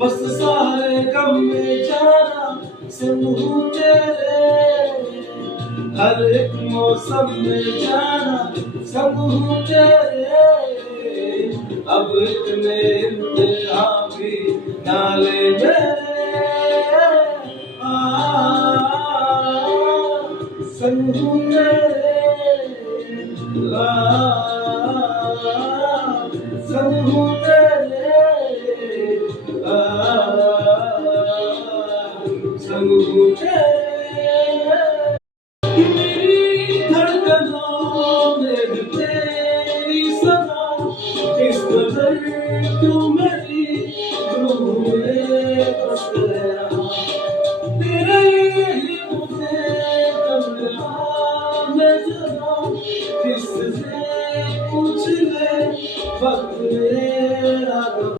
बस सारे गम में जाना संग हूँ तेरे, हर एक मौसम में जाना संग हूँ तेरे। अब इतने इम्तिहान भी ना ले